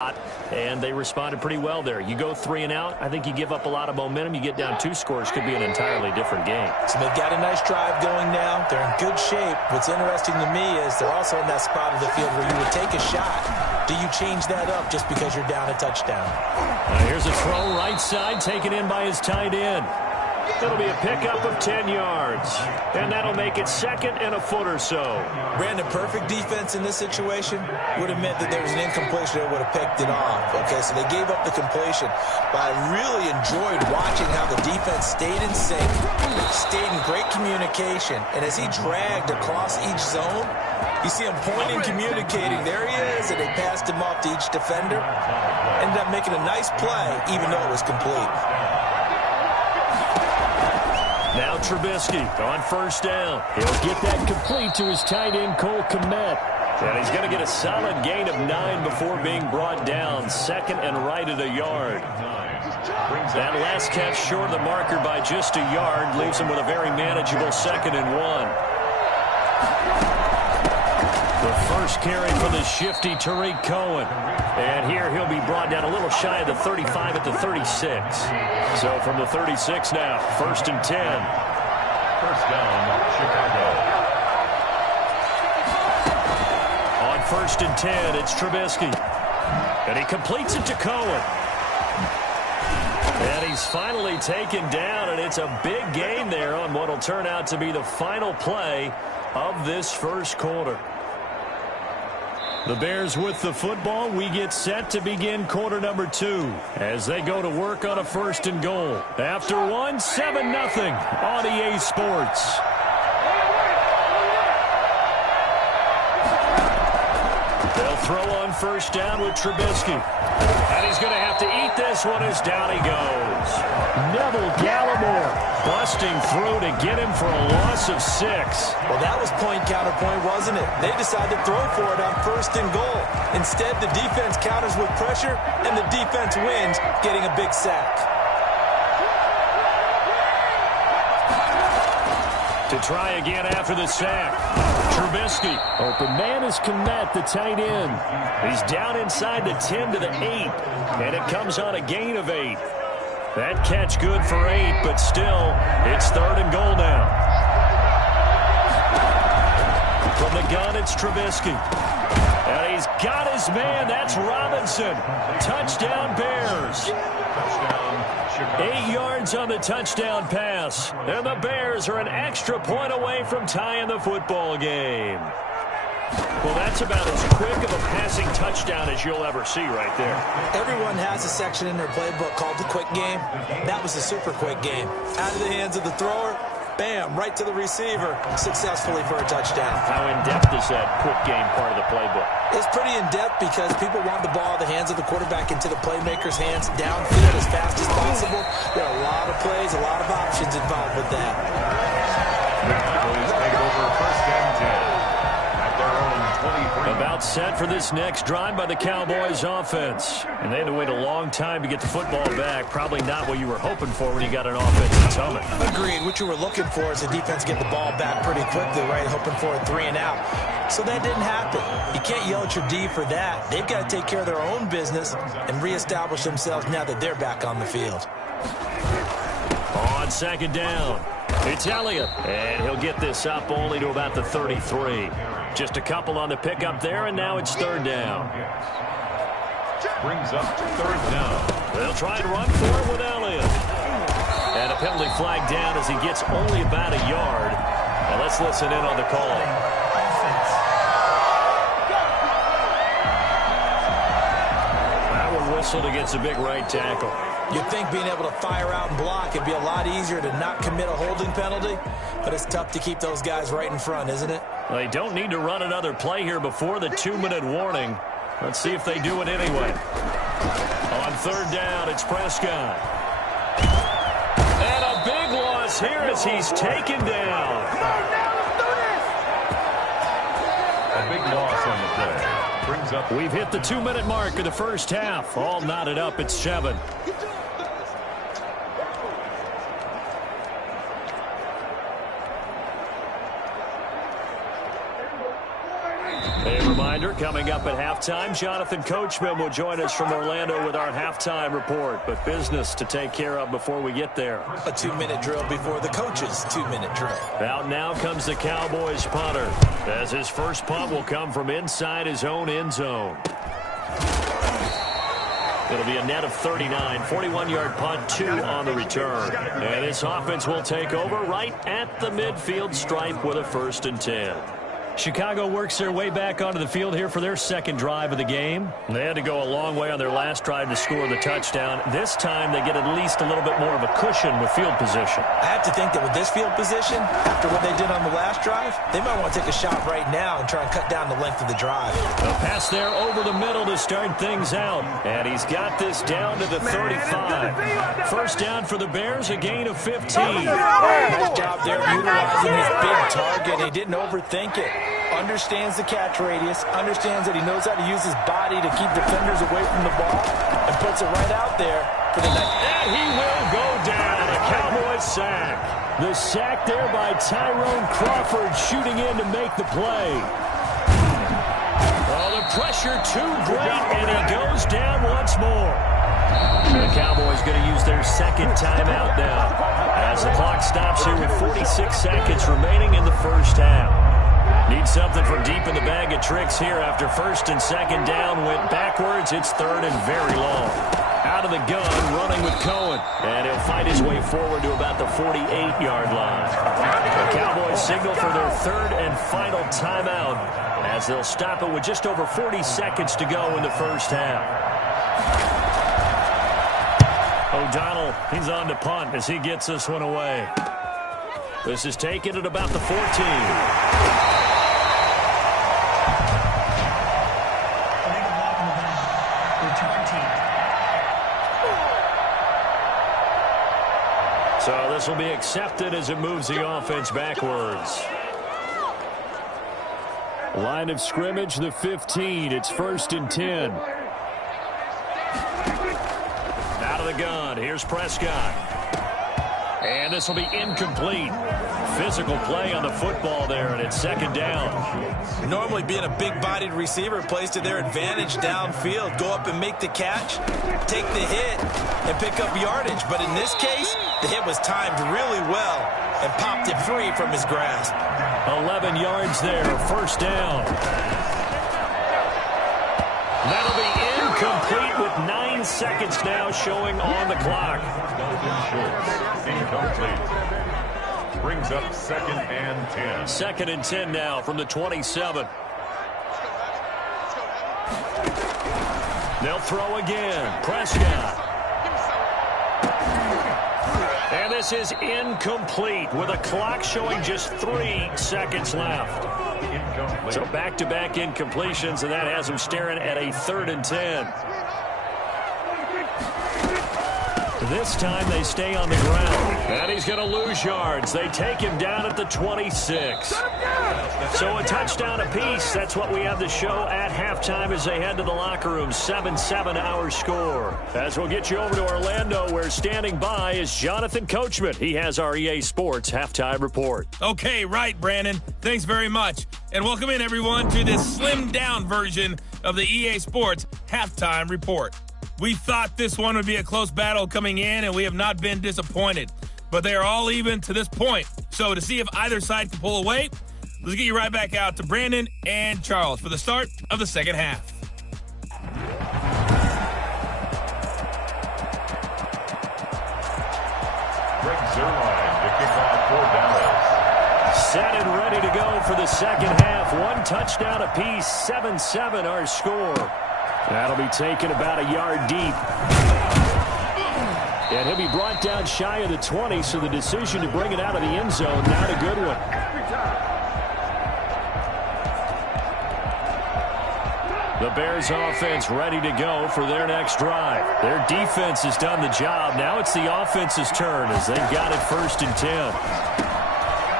And they responded pretty well there. You go 3 and out, I think you give up a lot of momentum. You get down 2 scores, could be an entirely different game. So they've got a nice drive going now. They're in good shape. What's interesting to me is they're also in that spot of the field where you would take a shot. Do you change that up just because you're down a touchdown? Here's a throw right side, taken in by his tight end. It'll be a pickup of 10 yards. And that'll make it second and a foot or so. Brandon, perfect defense in this situation would have meant that there was an incompletion that would have picked it off. Okay, so they gave up the completion. But I really enjoyed watching how the defense stayed in sync, stayed in great communication. And as he dragged across each zone, you see him pointing, communicating. There he is, and they passed him off to each defender. Ended up making a nice play, even though it was complete. Now Trubisky on first down. He'll get that complete to his tight end, Cole Kmet. And he's going to get a solid gain of 9 before being brought down. Second and right at a yard. That last catch short of the marker by just a yard leaves him with a very manageable 2nd and 1. The first carry for the shifty Tariq Cohen. And here he'll be brought down a little shy of the 35 at the 36. So from the 36 now, 1st and 10. First down, Chicago. On 1st and 10, it's Trubisky. And he completes it to Cohen. And he's finally taken down, and it's a big gain there on what will turn out to be the final play of this first quarter. The Bears with the football. We get set to begin quarter number 2 as they go to work on a 1st and goal. After 1, 7-0 on EA Sports. They'll throw on first down with Trubisky. And he's going to have to eat this one as down he goes. Neville Gallimore busting through to get him for a loss of 6. Well, that was point counterpoint, wasn't it? They decided to throw for it on 1st and goal. Instead, the defense counters with pressure, and the defense wins, getting a big sack. To try again after the sack. Trubisky. Open man is Kmet, the tight end. He's down inside the 10 to the 8. And it comes on a gain of 8. That catch good for 8, but still, it's 3rd and goal now. From the gun, it's Trubisky. And he's got his man. That's Robinson. Touchdown, Bears. 8 yards on the touchdown pass. And the Bears are an extra point away from tying the football game. Well, that's about as quick of a passing touchdown as you'll ever see right there. Everyone has a section in their playbook called the quick game. That was a super quick game. Out of the hands of the thrower, bam, right to the receiver, successfully for a touchdown. How in-depth is that quick game part of the playbook? It's pretty in-depth because people want the ball in the hands of the quarterback into the playmaker's hands downfield as fast as possible. There are a lot of plays, a lot of options involved with that. The Cowboys take it over 1st and 10. About set for this next drive by the Cowboys offense. And they had to wait a long time to get the football back. Probably not what you were hoping for when you got an offensive tunnel. Agreed. What you were looking for is the defense get the ball back pretty quickly, right? Hoping for a 3 and out. So that didn't happen. You can't yell at your D for that. They've got to take care of their own business and reestablish themselves now that they're back on the field. On 2nd down, it's Elliott. And he'll get this up only to about the 33. Just a couple on the pickup there, and now it's 3rd down. Brings up 3rd down. They'll try and run for it with Elliott. And a penalty flag down as he gets only about a yard. Now let's listen in on the call. That one whistled against a big right tackle. You'd think being able to fire out and block would be a lot easier to not commit a holding penalty, but it's tough to keep those guys right in front, isn't it? Well, they don't need to run another play here before the 2-minute warning. Let's see if they do it anyway. On 3rd down, it's Prescott. And a big loss here as he's taken down. A big loss on the play. Brings up. We've hit the 2-minute mark of the first half. All knotted up at 7. A reminder, coming up at halftime. Jonathan Coachman will join us from Orlando with our halftime report. But business to take care of before we get there. A 2-minute drill before the coach's 2-minute drill. Out now comes the Cowboys punter, as his first punt will come from inside his own end zone. It'll be a net of 39, 41-yard punt, 2 on the return. And this offense will take over right at the midfield stripe with a 1st and 10. Chicago works their way back onto the field here for their second drive of the game. They had to go a long way on their last drive to score the touchdown. This time they get at least a little bit more of a cushion with field position. I have to think that with this field position, after what they did on the last drive, they might want to take a shot right now and try and cut down the length of the drive. A pass there over the middle to start things out. And he's got this down to the 35. First down for the Bears, a gain of 15. Nice job there utilizing his big target. He didn't overthink it. Understands the catch radius, understands that he knows how to use his body to keep defenders away from the ball, and puts it right out there for the next. And he will go down. A Cowboys sack. The sack there by Tyrone Crawford, shooting in to make the play. Oh, the pressure too great, and he goes down once more. The Cowboys going to use their second timeout now, as the clock stops here with 46 seconds remaining in the first half. Need something from deep in the bag of tricks here after 1st and 2nd down. Went backwards. It's 3rd and very long. Out of the gun, running with Cohen. And he'll fight his way forward to about the 48-yard line. The Cowboys signal for their 3rd and final timeout, as they'll stop it with just over 40 seconds to go in the first half. O'Donnell, he's on to punt as he gets this one away. This is taken at about the 14. So this will be accepted as it moves the offense backwards. Line of scrimmage, the 15. It's 1st and 10. Out of the gun. Here's Prescott. And this will be incomplete. Physical play on the football there, and it's 2nd down. Normally being a big-bodied receiver plays to their advantage downfield. Go up and make the catch, take the hit, and pick up yardage. But in this case, the hit was timed really well and popped it free from his grasp. 11 yards there, 1st down. That'll be incomplete with 9 seconds now showing on the clock. Incomplete. Brings up 2nd and 10. 2nd and 10 now from the 27. They'll throw again. Prescott. And this is incomplete with a clock showing just 3 seconds left. Incomplete. So back-to-back incompletions, and that has him staring at a 3rd and 10. This time they stay on the ground. And he's going to lose yards. They take him down at the 26. So a touchdown apiece. That's what we have to show at halftime as they head to the locker room. 7-7 our score. As we'll get you over to Orlando, where standing by is Jonathan Coachman. He has our EA Sports halftime report. Okay, right, Brandon. Thanks very much. And welcome in, everyone, to this slimmed-down version of the EA Sports halftime report. We thought this one would be a close battle coming in, and we have not been disappointed. But they are all even to this point. So to see if either side can pull away, let's get you right back out to Brandon and Charles for the start of the second half. Greg Zuerlein to kick off for Dallas. Set and ready to go for the second half. 1 touchdown apiece, 7-7 our score. That'll be taken about a yard deep. And he'll be brought down shy of the 20, so the decision to bring it out of the end zone, not a good one. The Bears offense ready to go for their next drive. Their defense has done the job. Now it's the offense's turn as they've got it 1st and 10.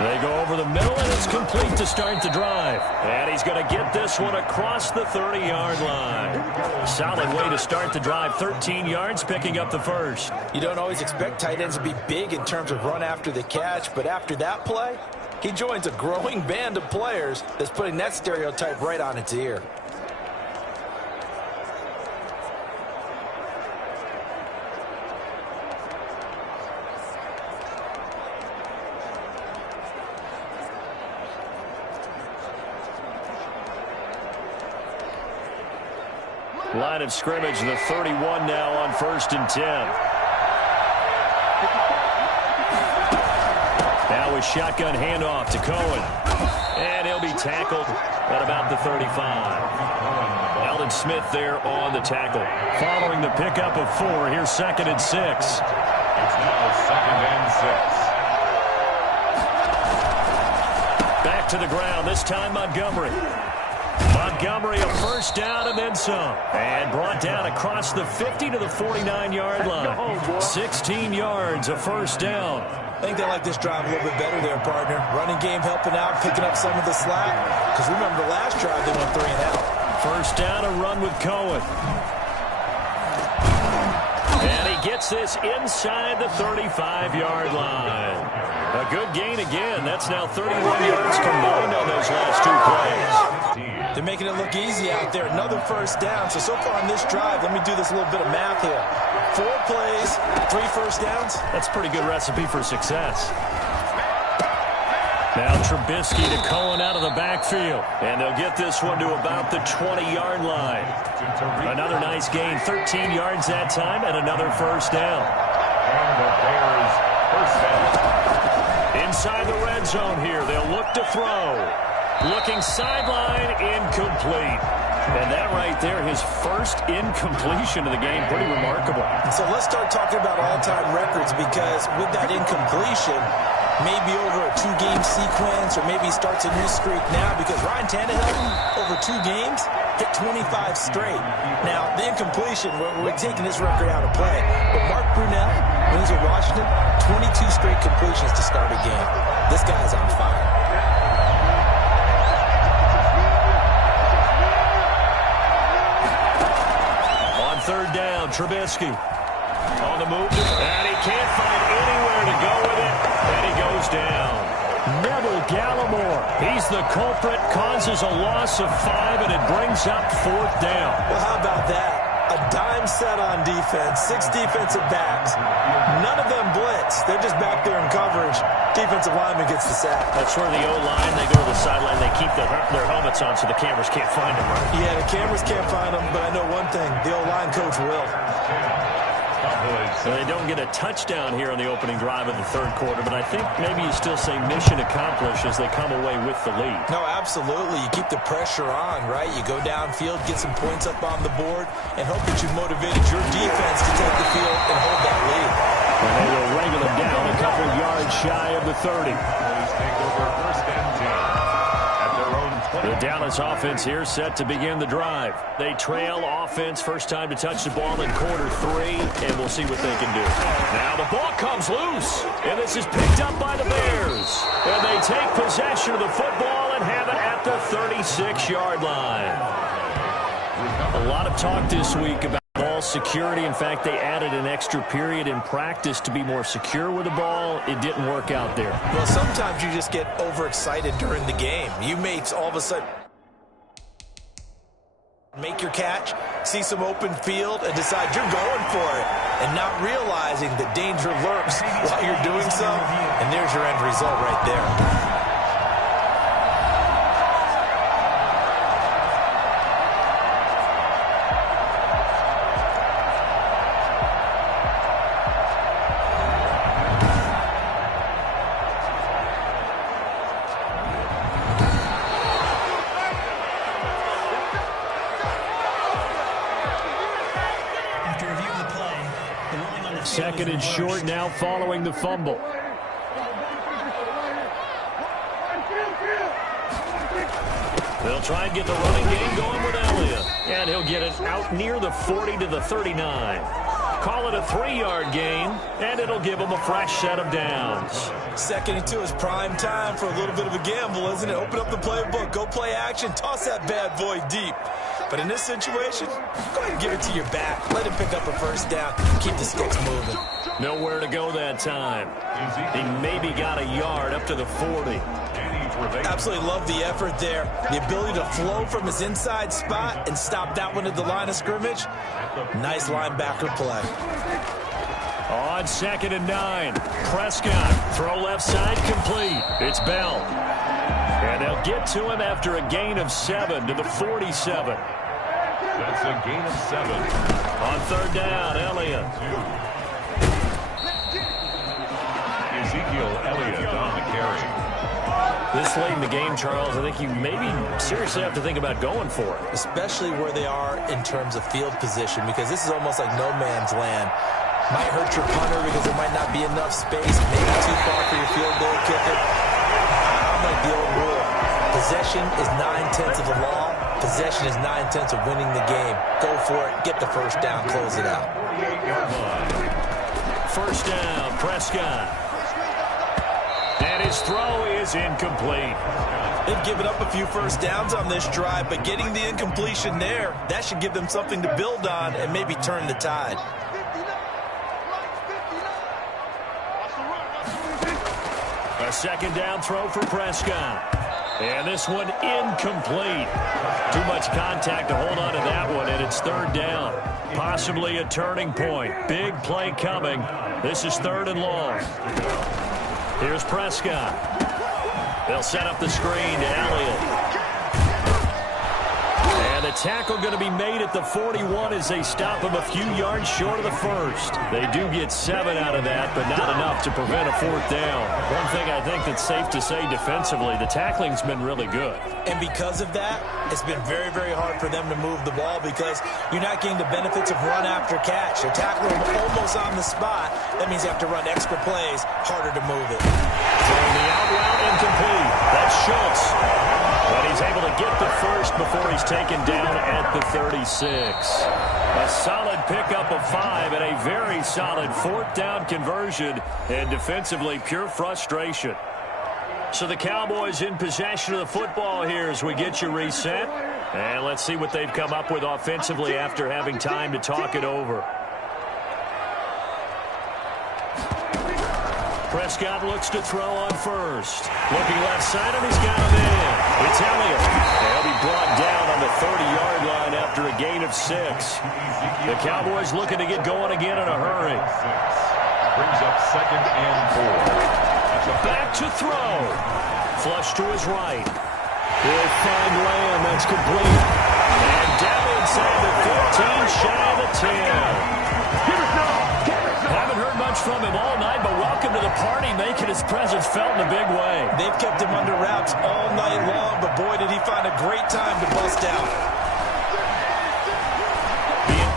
They go over the middle, and it's complete to start the drive. And he's going to get this one across the 30-yard line. Solid way to start the drive. 13 yards, picking up the first. You don't always expect tight ends to be big in terms of run after the catch, but after that play, he joins a growing band of players that's putting that stereotype right on its ear. Line of scrimmage, the 31 now on 1st and 10. Now a shotgun handoff to Cohen. And he'll be tackled at about the 35. Eldon Smith there on the tackle. Following the pickup of 4, here's 2nd and 6. It's now 2nd and 6. Back to the ground, this time Montgomery. Montgomery a first down and then some. And brought down across the 50 to the 49-yard line. 16 yards, a first down. I think they like this drive a little bit better there, partner. Running game helping out, picking up some of the slack. Because remember the last drive, they went 3 and out. First down, a run with Cohen. And he gets this inside the 35-yard line. A good gain again. That's now 31 yards combined on those last 2 plays. They're making it look easy out there. Another first down. So far on this drive, let me do this little bit of math here. 4 plays, 3 first downs. That's a pretty good recipe for success. Now Trubisky to Cohen out of the backfield. And they'll get this one to about the 20-yard line. Another nice gain, 13 yards that time, and another first down. And the Bears first down. Inside the red zone here, they'll look to throw. Looking sideline, incomplete. And that right there, his first incompletion of the game, pretty remarkable. So let's start talking about all-time records, because with that incompletion, maybe over a 2-game sequence, or maybe he starts a new streak now, because Ryan Tannehill, over 2 games, hit 25 straight. Now, the incompletion, we're taking this record out of play. But Mark Brunell, when he's at Washington, 22 straight completions to start a game. This guy's on fire. Third down, Trubisky on the move, and he can't find anywhere to go with it, and he goes down. Neville Gallimore, he's the culprit, causes a loss of 5, and it brings up 4th down. Well, how about that? A dime set on defense, 6 defensive backs. None of them blitz. They're just back there in coverage. Defensive lineman gets the sack. That's where the O-line, they go to the sideline, they keep their helmets on so the cameras can't find them, right? Yeah, the cameras can't find them, but I know one thing. The O-line coach will. So they don't get a touchdown here on the opening drive of the 3rd quarter, but I think maybe you still say mission accomplished as they come away with the lead. No, absolutely. You keep the pressure on, right? You go downfield, get some points up on the board, and hope that you've motivated your defense to take the field and hold that lead. And they will wrangle them down a couple yards shy of the 30. Take over 1st and 10 at their own 20. The Dallas offense here set to begin the drive. They trail offense, first time to touch the ball in quarter 3, and we'll see what they can do. Now the ball comes loose, and this is picked up by the Bears. And they take possession of the football and have it at the 36-yard line. A lot of talk this week about ball security. In fact, they added an extra period in practice to be more secure with the ball. It didn't work out there. Well, sometimes you just get overexcited during the game. You may all of a sudden make your catch, see some open field, and decide you're going for it, and not realizing that danger lurks while you're doing so, and there's your end result right there. Second and short now following the fumble. They'll try and get the running game going with Elliott. And he'll get it out near the 40 to the 39. Call it a 3-yard gain, and it'll give them a fresh set of downs. 2nd and 2 is prime time for a little bit of a gamble, isn't it? Open up the playbook, go play action, toss that bad boy deep. But in this situation, go ahead and give it to your back. Let him pick up a first down. Keep the sticks moving. Nowhere to go that time. He maybe got a yard up to the 40. Absolutely love the effort there. The ability to flow from his inside spot and stop that one at the line of scrimmage. Nice linebacker play. On 2nd and 9, Prescott, throw left side complete. It's Bell. And they'll get to him after a gain of 7 to the 47. That's a gain of 7. On third down, Elliott. Ezekiel Elliott on the carry. This late in the game, Charles, I think you maybe seriously have to think about going for it. Especially where they are in terms of field position, because this is almost like no man's land. Might hurt your punter because there might not be enough space, maybe too far for your field goal kicker. I'm like the old rule. Possession is 9/10 of the law. Possession is 9/10 of winning the game. Go for it. Get the first down. Close it out. 48-yard line. First down, Prescott. And his throw is incomplete. They've given up a few first downs on this drive, but getting the incompletion there, that should give them something to build on and maybe turn the tide. A second down throw for Prescott. And this one incomplete. Too much contact to hold on to that one, and it's third down. Possibly a turning point. Big play coming. This is third and long. Here's Prescott. They'll set up the screen to Elliott. And the tackle going to be made at the 41 as they stop him a few yards short of the first. They do get 7 out of that, but not enough to prevent a fourth down. One thing I think that's safe to say defensively, the tackling's been really good. And because of that, it's been very, very hard for them to move the ball because you're not getting the benefits of run after catch. They're tackling them almost on the spot. That means you have to run extra plays, harder to move it. Throwing the out route incomplete. That's Schultz. But he's able to get the first before he's taken down at the 36. A solid pickup of 5 and a very solid fourth down conversion. And defensively, pure frustration. So the Cowboys in possession of the football here as we get you reset. And let's see what they've come up with offensively after having time to talk it over. Prescott looks to throw on first. Looking left side, and he's got him in. It's Elliott. They'll be brought down on the 30-yard line after a gain of 6. The Cowboys looking to get going again in a hurry. Brings up 2nd and 4. Back to throw. Flush to his right. He'll find Lamb. That's complete. And down inside the 15, shy of the 10. Haven't heard much from him all night, but welcome to the party, making his presence felt in a big way. They've kept him under wraps all night long, but boy, did he find a great time to bust out.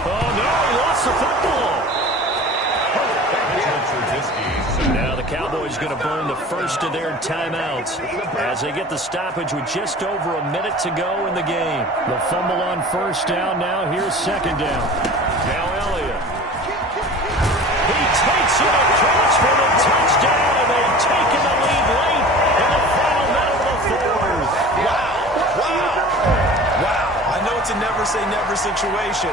Oh, no, he lost the football. Now the Cowboys going to burn the first of their timeouts as they get the stoppage with just over a minute to go in the game. The fumble on first down. Now here's second down. Now Elliott. He takes it across for the touchdown, and they've taken the lead late in the final minute of the fourth. Wow. I know it's a never-say-never situation,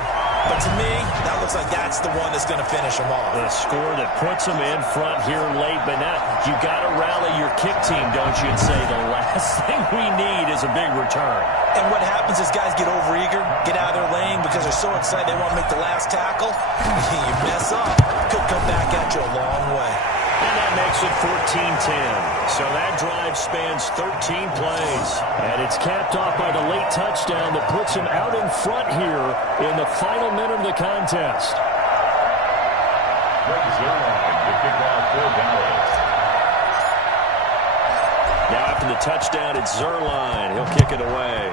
but to me, that looks like that's the one that's going to finish them off. The score that puts them in front here late, but now you got to rally your kick team, don't you, and say the last thing we need is a big return. And what happens is guys get overeager, get out of their lane because they're so excited they want to make the last tackle. You mess up. Could come back at you a long way. And that makes it 14-10. So that drive spans 13 plays. And it's capped off by the late touchdown that puts him out in front here in the final minute of the contest. The kickoff for Dallas. Now after the touchdown, it's Zerline. He'll kick it away.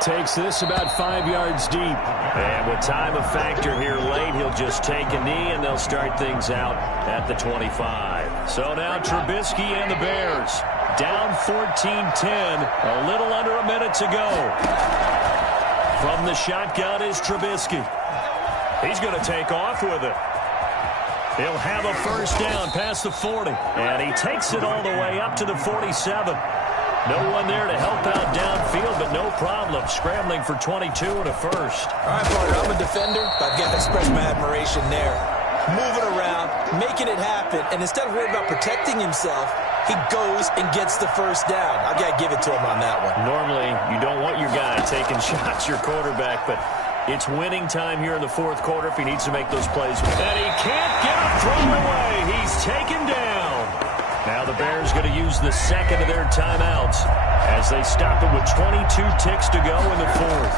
Takes this about 5 yards deep. And with time a factor here late, he'll just take a knee, and they'll start things out at the 25. So now Trubisky and the Bears down 14-10, a little under a minute to go. From the shotgun is Trubisky. He's going to take off with it. He'll have a first down past the 40, and he takes it all the way up to the 47. No one there to help out downfield, but no problem. Scrambling for 22 and a first. All right, partner, I'm a defender, but I've got to express my admiration there. Moving around, making it happen, and instead of worrying about protecting himself, he goes and gets the first down. I've got to give it to him on that one. Normally, you don't want your guy taking shots, your quarterback, but it's winning time here in the fourth quarter if he needs to make those plays. And he can't get a throw away. He's taken down. Now the Bears going to use the second of their timeouts as they stop it with 22 ticks to go in the fourth.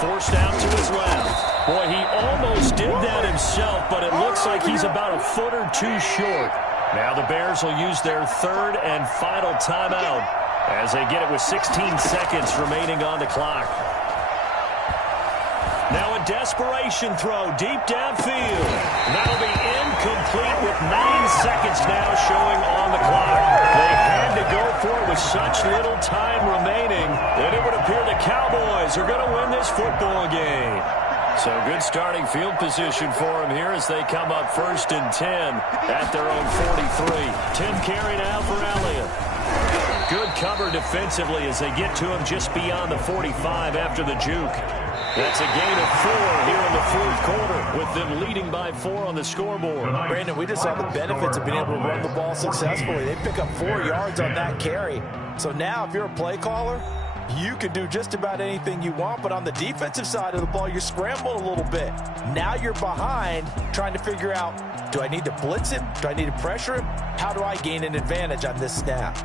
Forced out to his left. Boy, he almost did that himself, but it looks like he's about a foot or two short. Now the Bears will use their third and final timeout as they get it with 16 seconds remaining on the clock. Now a desperation throw deep downfield. That'll be incomplete with 9 seconds now showing on the clock. They had to go for it with such little time remaining that it would appear the Cowboys are going to win this football game. So good starting field position for them here as they come up 1st and 10 at their own 43. Tim carry now for Elliott. Good cover defensively as they get to him just beyond the 45 after the juke. That's a gain of 4 here in the fourth quarter with them leading by 4 on the scoreboard. Brandon, we just saw the benefits of being able to run the ball successfully. They pick up 4 yards on that carry. So now if you're a play caller, you can do just about anything you want, but on the defensive side of the ball, you scramble a little bit. Now you're behind trying to figure out, do I need to blitz him? Do I need to pressure him? How do I gain an advantage on this snap?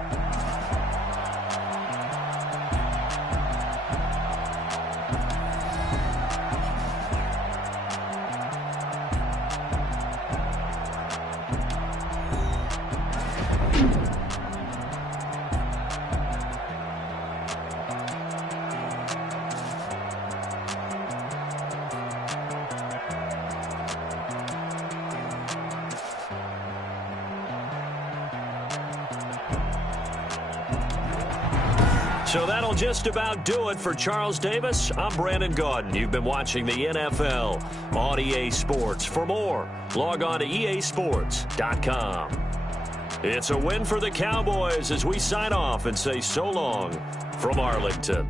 So that'll just about do it for Charles Davis. I'm Brandon Gaudin. You've been watching the NFL on EA Sports. For more, log on to easports.com. It's a win for the Cowboys as we sign off and say so long from Arlington.